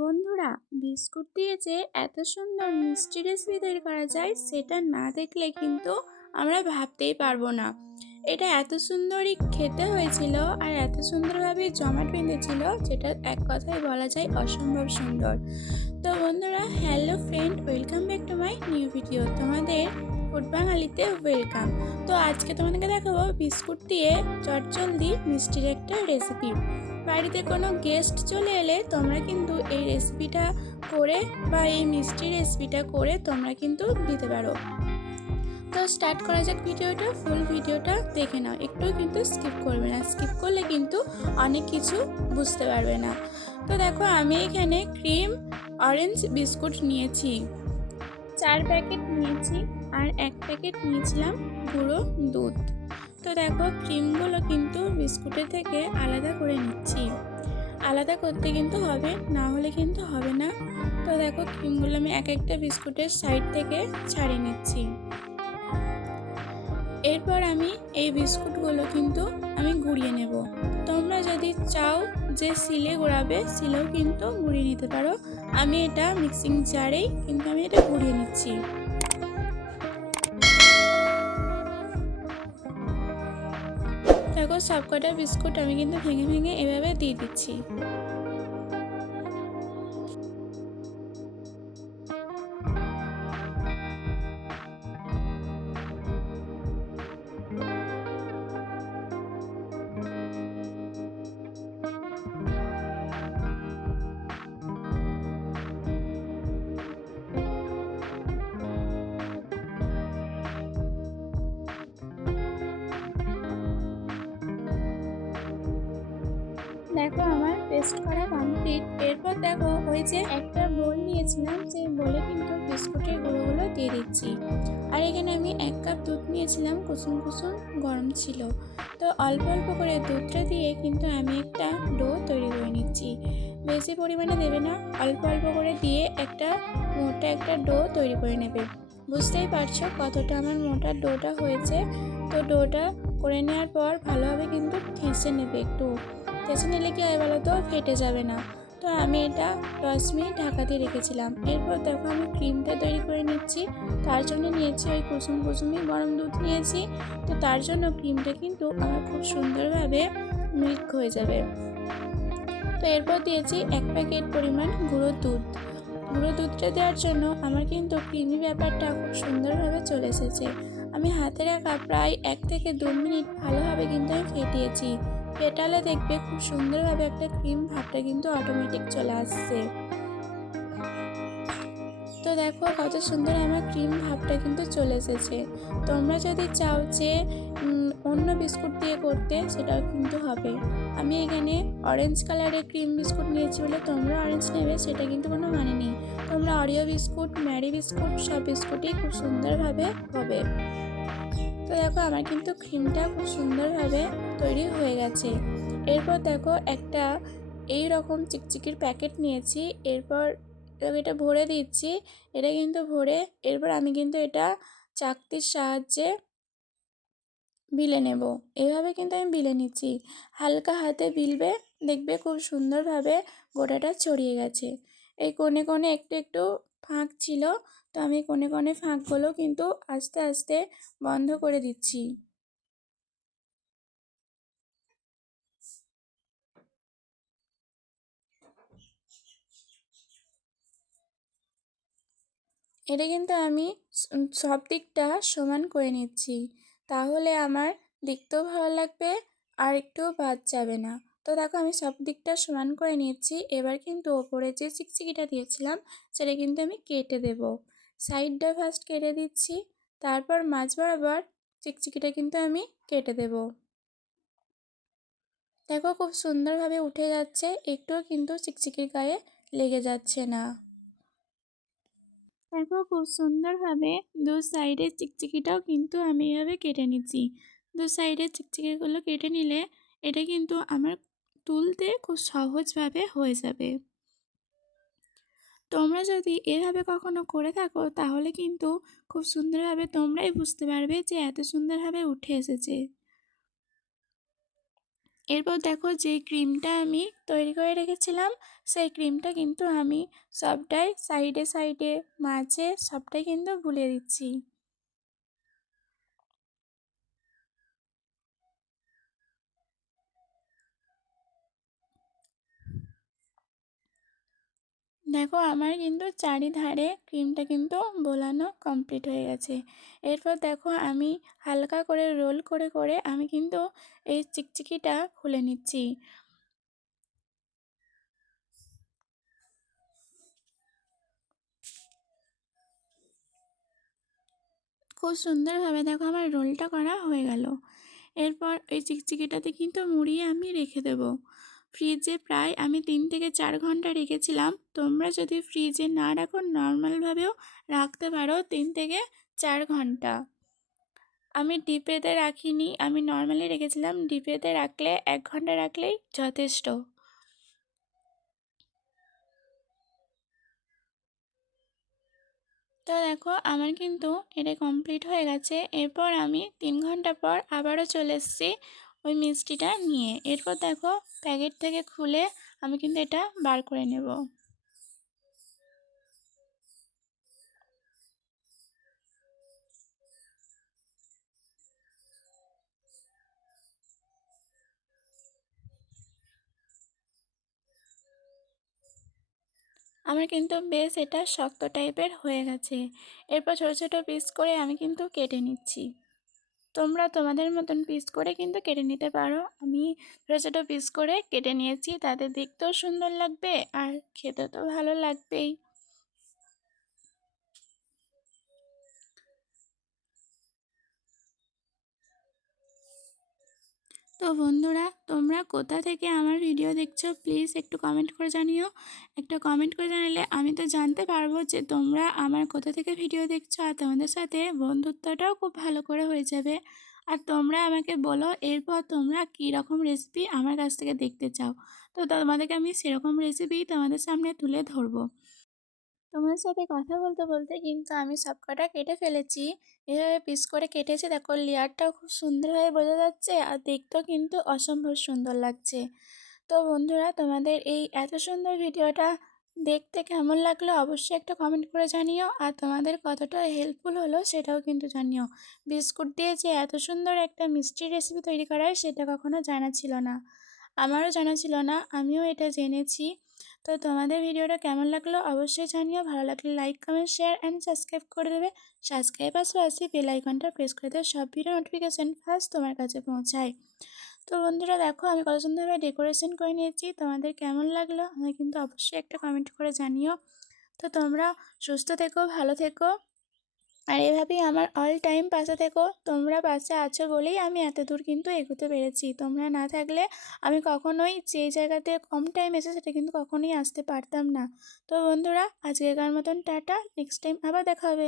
বন্ধুরা, বিস্কুট দিয়ে যে এত সুন্দর মিষ্টি রেসিপি তৈরি করা যায়, সেটা না দেখলে কিন্তু আমরা ভাবতেই পারব না। এটা এত সুন্দরই খেতে হয়েছিল আর এত সুন্দরভাবে জমাট বেঁধেছিল, যেটা এক কথায় বলা যায় অসম্ভব সুন্দর। তো বন্ধুরা, hello friend, welcome back to my new video. তোমাদের ফুড বাঙালিতে ওয়েলকাম। তো আজকে তোমাদেরকে দেখাবো বিস্কুট দিয়ে চটজলদি মিষ্টির একটা রেসিপি। বাড়িতে কোনো গেস্ট চলে এলে তোমরা কিন্তু এই রেসিপিটা করে বা এই মিষ্টি রেসিপিটা করে তোমরা কিন্তু দিতে পারো। তো স্টার্ট করা যাক ভিডিওটা ফুল ভিডিওটা দেখে নাও। একটু কিন্তু স্কিপ করবে না। স্কিপ করলে কিন্তু অনেক কিছু বুঝতে পারবে না। তো দেখো, আমি এখানে ক্রিম অরেঞ্জ বিস্কুট নিয়েছি। চার প্যাকেট নিয়েছি আর এক প্যাকেট নিয়েছিলাম গুঁড়ো দুধ। তো দেখো ক্রিমগুলো কিন্তু বিস্কুটের থেকে আলাদা করে নিচ্ছি। আলাদা করতে কিন্তু হবে, না হলে কিন্তু হবে না। তো দেখো ক্রিমগুলো আমি এক একটা বিস্কুটের সাইড থেকে ছাড়িয়ে নিচ্ছি। এরপর আমি এই বিস্কুটগুলো কিন্তু আমি গুঁড়িয়ে নেব। তোমরা যদি চাও যে সিলে গোড়াবে, সিলেও কিন্তু গুঁড়িয়ে নিতে পারো। আমি এটা মিক্সিং জারেই কিন্তু আমি এটা গুঁড়িয়ে নিচ্ছি। সবকটা বিস্কুট আমি কিন্তু ভেঙে ভেঙে এভাবে দিয়ে দিচ্ছি। দেখো আমার পেস্ট করা কমপ্লিট এরপর দেখো ওই যে একটা বোল নিয়েছিলাম, সেই বোলে কিন্তু বিস্কুটের গুঁড়োগুলো দিয়ে দিচ্ছি। আর এখানে আমি এক কাপ দুধ নিয়েছিলাম, কুসুম কুসুম গরম ছিল। তো অল্প অল্প করে দুধটা দিয়ে কিন্তু আমি একটা ডো তৈরি করে নিচ্ছি। বেশি পরিমাণে দেবে না, অল্প অল্প করে দিয়ে একটা মোটা একটা ডো তৈরি করে নেবে। বুঝতেই পারছ কতটা আমার মোটা ডোটা হয়েছে? তো ডোটা করে নেওয়ার পর ভালোভাবে কিন্তু ঠেসে নেবে একটু। ঠেসে নিলে কি হয় বলো তো, ফেটে যাবে না। তো আমি এটা দশ মিনিট ঢাকাতে রেখেছিলাম। এরপর দেখো আমি ক্রিমটা তৈরি করে নিচ্ছি। তার জন্য নিয়েছি ওই কুসুম কুসুমি গরম দুধ নিয়েছি। তো তার জন্য ক্রিমটা কিন্তু আমার খুব সুন্দরভাবে মিল্ক হয়ে যাবে। তো এরপর দিয়েছি এক প্যাকেট পরিমাণ গুঁড়ো দুধ। গুঁড়ো দুধটা দেওয়ার জন্য আমার কিন্তু ক্রিমি ব্যাপারটা খুব সুন্দরভাবে চলে এসেছে। আমি হাতে রাখা প্রায় এক থেকে দু মিনিট ভালোভাবে কিন্তু আমি ফেটিয়েছি। ফেটালে দেখবে খুব সুন্দরভাবে একটা ক্রিম ভাবটা কিন্তু অটোমেটিক চলে আসছে। তো দেখো কত সুন্দর আমার ক্রিম ভাবটা কিন্তু চলে এসেছে। তোমরা যদি চাও যে অন্য বিস্কুট দিয়ে করতে, সেটাও কিন্তু হবে। আমি এখানে অরেঞ্জ কালারের ক্রিম বিস্কুট নিয়েছি বলে তোমরা অরেঞ্জ নেবে, সেটা কিন্তু কোনো মানে নেই। তোমরা অরিও বিস্কুট ম্যারি বিস্কুট, সব বিস্কুটই খুব সুন্দরভাবে হবে। তো দেখো, আমার কিন্তু ক্রিমটা খুব সুন্দরভাবে তৈরি হয়ে গেছে। এরপর দেখো, একটা এই রকম চিকচিকির প্যাকেট নিয়েছি। এরপর এটা ভরে দিচ্ছি, এটা কিন্তু ভরে, এরপর আমি কিন্তু এটা চাকতির সাহায্যে বিলে নেব। এভাবে কিন্তু আমি বিলে নিচ্ছি। হালকা হাতে বিলবে, দেখবে খুব সুন্দরভাবে গোটাটা ছড়িয়ে গেছে। এই কোণে কোণে একটু একটু ফাঁক ছিল তো আমি কোণে কোণে ফাঁকগুলো কিন্তু আস্তে আস্তে বন্ধ করে দিচ্ছি। এটা কিন্তু আমি সব দিকটা সমান করে নিচ্ছি। তাহলে আমার দেখতেও ভালো লাগবে, আর একটুও বাদ যাবে না। তো দেখো আমি সব দিকটা সমান করে নিচ্ছি। এবার কিন্তু ওপরে যে চিকচিকিটা দিয়েছিলাম, সেটা কিন্তু আমি কেটে দেব। সাইডটা ফার্স্ট কেটে দিচ্ছি, তারপর মাছ বরাবর চিকচিকিটা কিন্তু আমি কেটে দেব। দেখো খুব সুন্দরভাবে উঠে যাচ্ছে, একটুও কিন্তু চিকচিকির গায়ে লেগে যাচ্ছে না। দেখো খুব সুন্দরভাবে দু সাইডের চিকচিকিটাও কিন্তু আমি এভাবে কেটে নিচ্ছি। দু সাইডের চিকচিকিগুলো কেটে নিলে এটা কিন্তু আমার তুলতে খুব সহজভাবে হয়ে যাবে। তোমরা যদি এভাবে কখনো করে থাকো, তাহলে কিন্তু খুব সুন্দরভাবে তোমরাই বুঝতে পারবে যে এত সুন্দরভাবে উঠে এসেছে। এরপর দেখো যে ক্রিমটা আমি তৈরি করে রেখেছিলাম, সেই ক্রিমটা কিন্তু আমি সবটাই সাইডে সাইডে, মাঝে সবটাই কিন্তু ভুলে দিচ্ছি। দেখো, আমার কিন্তু চারিধারে ক্রিমটা কিন্তু বোলানো কমপ্লিট হয়ে গেছে। এরপর দেখো, আমি হালকা করে রোল করে করে আমি কিন্তু এই চিকচিকিটা খুলে নিচ্ছি। খুব সুন্দরভাবে দেখো, আমার রোলটা করা হয়ে গেল। এরপর এই চিকচিকিটাতে কিন্তু মুড়িয়ে আমি রেখে দেব। ফ্রিজে প্রায় আমি তিন থেকে চার ঘণ্টা রেখেছিলাম। তোমরা যদি ফ্রিজে না রাখো, নর্মালভাবেও রাখতে পারো তিন থেকে চার ঘণ্টা। আমি ডিপেতে রাখিনি, আমি নর্মালি রেখেছিলাম। ডিপেতে রাখলে, এক ঘণ্টা রাখলেই যথেষ্ট। তো দেখো, আমার কিন্তু এটা কমপ্লিট হয়ে গেছে। এরপর আমি তিন ঘণ্টা পর আবারও চলে এসেছি। ওই মিষ্টিটা নিয়ে। এরপর দেখো, প্যাকেট থেকে খুলে আমি কিন্তু এটা বার করে নেব। আমার কিন্তু বেশ এটা শক্ত টাইপের হয়ে গেছে। এরপর ছোটো ছোটো পিস করে আমি কিন্তু কেটে নিচ্ছি। তোমরা তোমাদের মতন পিস করে কিন্তু কেটে নিতে পারো। আমি ছোটো ছোটো পিস করে কেটে নিয়েছি, তাতে দেখতেও সুন্দর লাগবে আর খেতে তো ভালো লাগবেই। তো বন্ধুরা, তোমরা কোথা থেকে আমার ভিডিও দেখছ প্লিজ একটু কমেন্ট করে জানিও। একটা কমেন্ট করে জানালে আমি তো জানতে পারব যে তোমরা আমার কোথা থেকে ভিডিও দেখছ আর তোমাদের সাথে বন্ধুত্বটাও খুব ভালো করে হয়ে যাবে। আর তোমরা আমাকে বলো, এরপর তোমরা কী রকম রেসিপি আমার কাছ থেকে দেখতে চাও। তো তোমাদেরকে আমি সেরকম রেসিপি তোমাদের সামনে তুলে ধরবো। তোমার সাথে কথা বলতে বলতে কিন্তু আমি সব কটা কেটে ফেলেছি। এভাবে পিস করে কেটেছি। দেখো, লেয়ারটাও খুব সুন্দরভাবে বোঝা যাচ্ছে আর দেখতেও কিন্তু অসম্ভব সুন্দর লাগছে। তো বন্ধুরা, তোমাদের এই এত সুন্দর ভিডিওটা দেখতে কেমন লাগল অবশ্যই একটা কমেন্ট করে জানিও। আর তোমাদের কতটা হেল্পফুল হলো সেটাও কিন্তু জানিও। বিস্কুট দিয়ে যে এত সুন্দর একটা মিষ্টি রেসিপি তৈরি করা হয় সেটা কখনো জানা ছিল না। আমারও জানা ছিল না। আমিও এটা জেনেছি। তো তোমাদের ভিডিওটা কেমন লাগল অবশ্যই জানিও। ভালো লাগলে like comment share and subscribe করে দেবে। সাবস্ক্রাইব পাশাপাশি বেল আইকনটা প্রেস করে দেবে, সব ভিডিও নোটিফিকেশান ফার্স্ট তোমার কাছে পৌঁছায়। তো বন্ধুরা দেখো, আমি কত সুন্দরভাবে ডেকোরেশন করে নিয়েছি। তোমাদের কেমন লাগল আমি কিন্তু অবশ্যই একটা কমেন্ট করে জানিও। তো তোমরা সুস্থ থেকো, ভালো থেকো। আর এভাবেই আমার অল টাইম পাশে থেকো। তোমরা পাশে আছো বলেই আমি এত দূর কিন্তু এগোতে পেরেছি। তোমরা না থাকলে আমি কখনোই যে জায়গাতে কম টাইম এসে সেটা কিন্তু কখনোই আসতে পারতাম না। তো বন্ধুরা, আজকেকার মতন টাটা। নেক্সট টাইম আবার দেখা হবে।